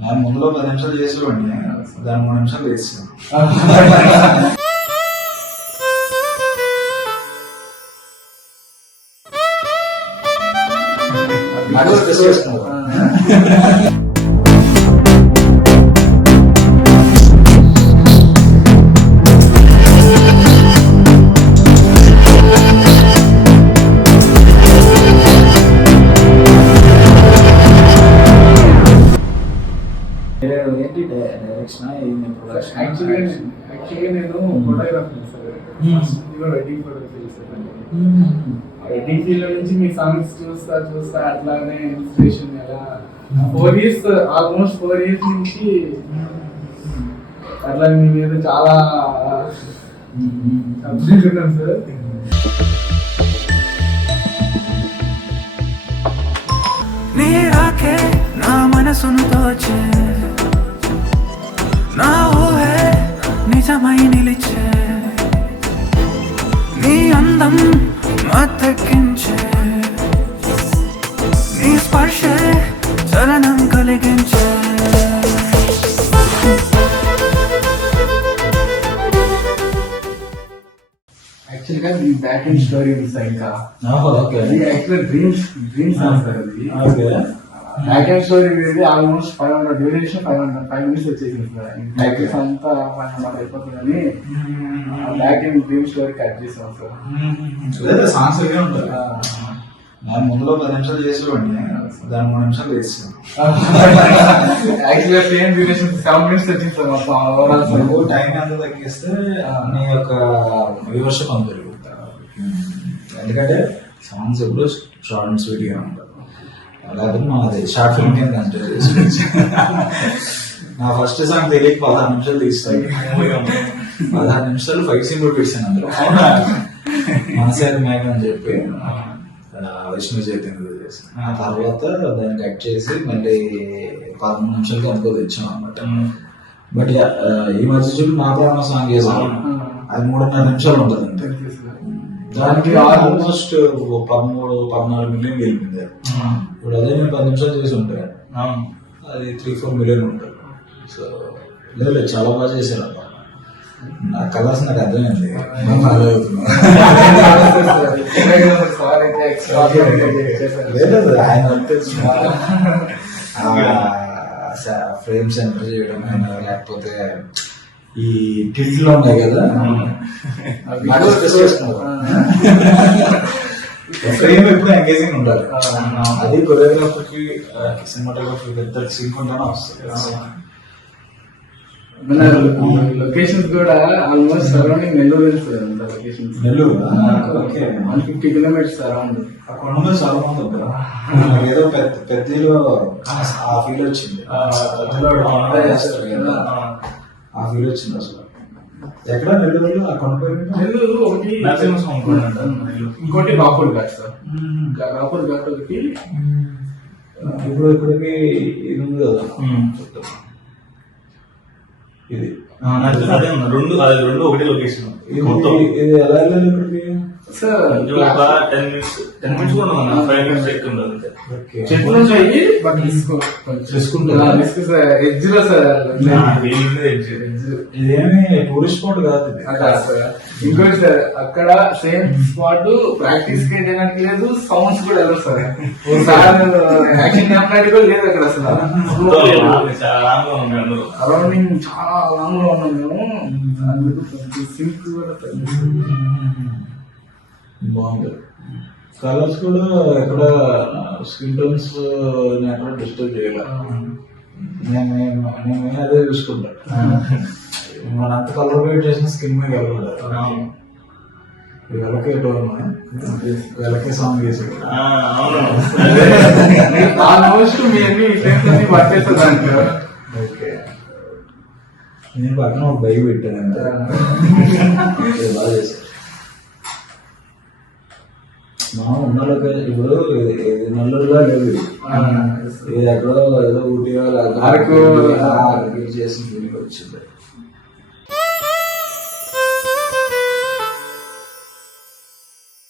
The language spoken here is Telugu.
నేను ముందులో 10 నిమిషాలు చేసేవాడిని, దాన్ని 3 నిమిషాలు చేసాను. యాక్చువల్లీ నేను photographer sir, wedding photography sir. Wedding field నుంచి మీ సాంగ్స్ చూస్తా అట్లానే ఇన్స్పిరేషన్ ఎలా 4 years ఆల్మోస్ట్ 4 years నుంచి అట్లా మీ మీద చాలా అభినందనలు సార్. నీ రాకే నా మనసును తోచే, నా ఊహే నిజమై నిలిచే, నీ అందం మత్తెక్కించే, నీ స్పర్శే చలనం కలిగించే. యాక్చువల్గా మీ బ్యాక్ ఎండ్ స్టోరీ ఉంది ఇంకా యాక్చువల్ డ్రీమ్స్ సార్. అది బ్యాక్ ఎండ్ స్టోరీ వేది ఆల్మోస్ట్ 500 డ్యూరేషన్ 5 minutes వచ్చేసింది సార్. ప్రాక్టీస్ అంతా 500 అయిపోతుందని back end dream story cut చేసాం సార్. సాంగ్స్ అవే ఉంటాయి. నేను ముందులో 10 నిమిషాలు చేసేవాడిని, దాన్ని 3 నిమిషాలు చేసాను. యాక్చువల్గా సేమ్ డ్యూరేషన్ 7 minutes వచ్చింది సార్. మొత్తం ఓవరాల్ టైం ఎంత తగ్గిస్తే నీ యొక్క వ్యూవర్షిప్ అంత పెరుగుతుంది. ఎందుకంటే సాంగ్స్ ఎప్పుడు షార్ట్ అండ్ స్వీట్ గా ఉంటారు. అలాగే మాది షార్ట్ ఫిల్మ్ కింద కన్సిడర్ చేసుకోవచ్చు. నా ఫస్ట్ సాంగ్ తెలియక 16 నిమిషాలు తీస్తాయి. 16 నిమిషాలు 5 సీన్ కూడా పెట్టాను. అందులో మనసారి మ్యాగ్ అని చెప్పి విష్ణు చైతన్య చేసాను. ఆ తర్వాత దాన్ని కట్ చేసి మళ్ళీ 13 నిమిషాలకి అనుకో తెచ్చాం అనమాట. బట్ ఈ మధ్య చూపి మా ప్రాణ సాంగ్ చేసాను, అది 3.5 నిమిషాలు ఉంటుంది అంతే. దానికి ఆల్మోస్ట్ 13-14 మిలియన్ వెళ్ళింది. ఇప్పుడు అదే నేను 10 నిమిషాలు చేసి ఉంటాను, అది 3-4 మిలియన్ ఉంటుంది. సో లేదు, చాలా బాగా చేశారు అబ్బా. నా కలర్స్ నాకు అర్థమైంది, ఫాలో అవుతున్నా. లేదు, ఆయన ఫ్రేమ్స్ ఎంటర్ చేయడం అయినా, లేకపోతే ఈ టిల్స్ లో ఉన్నాయి కదా, ఫ్రేమ్ ఎప్పుడు ఎంగేజింగ్ ఉండాలి. అది కొరియోగ్రాఫర్ కి సినిమాటోగ్రాఫర్ ఇద్దరు సింక్ ఉంటేనే వస్తుంది. లొకేషన్స్ కూడా almost surrounding Nellore locations. Nellore 150 kilometers around. అక్కడ చాలా మంది ఉంటారు. ఏదో పెద్దలో ఆ ఫీల్ వచ్చింది, ఆ ఫీల్ వచ్చింది అసలు. ఎక్కడ నెల్లూరులో ఆ కొండపల్లి నెల్లూరు ఒకటి, ఇంకోటి రాపూర్ ఘాట్ సార్. రాపూర్ ఘాట్ ఒకటి. ఇప్పుడు ఇక్కడికి ఇది ఉంది కదా, ఇది రెండు ఒకటే లొకేషన్. ఇది ఎలా వెళ్ళాలి ఇక్కడికి సార్? 10 minutes కూడా 5 minutes ఎక్కువ ఉంటుంది. చెట్లు ఉంటాయి, బట్ రిస్క్ ఎడ్జ్ లో సార్. ఇదేమి టూరిస్ట్ స్పాట్ కాదు ఇది. ఇంకోటి సార్, అక్కడ సేమ్ స్పాట్ ప్రాక్టీస్ కి వెళ్ళడానికి లేదు, సౌండ్స్ కూడా వెళ్ళదు సార్. యాక్షన్ కెమెరా కూడా లేదు అక్కడ అసలు. అరౌండింగ్ చాలా లాంగ్ లో ఉన్నాం మేము. అందుకు సింక్ కూడా బాగుంది. కలర్స్ కూడా ఎక్కడ స్కిన్ టోన్స్ ఎక్కడ డిస్టర్బ్ చేయాలి. నేను అదే చూసుకుంటా. మన అంత కలర్ వెయిట్ చేసిన స్కిన్ మీద కలపడాలి. వెలకే టోన్, వెలకే సాంగ్ చేసాడు. ఆల్మోస్ట్ మీ అన్ని పట్టేస్తుంది దాంట్లో. ఓకే, నేను పక్కన ఒక బైక్ పెట్టాను అంతే. బాగా చేశాను. మా ఉన్న లొకేషన్ ఇప్పుడు నెల్లూరులో లేదు, ఇది ఎక్కడో ఏదో ఊటీగా లేకపోతే చేసిన ఫీలింగ్ వచ్చింది.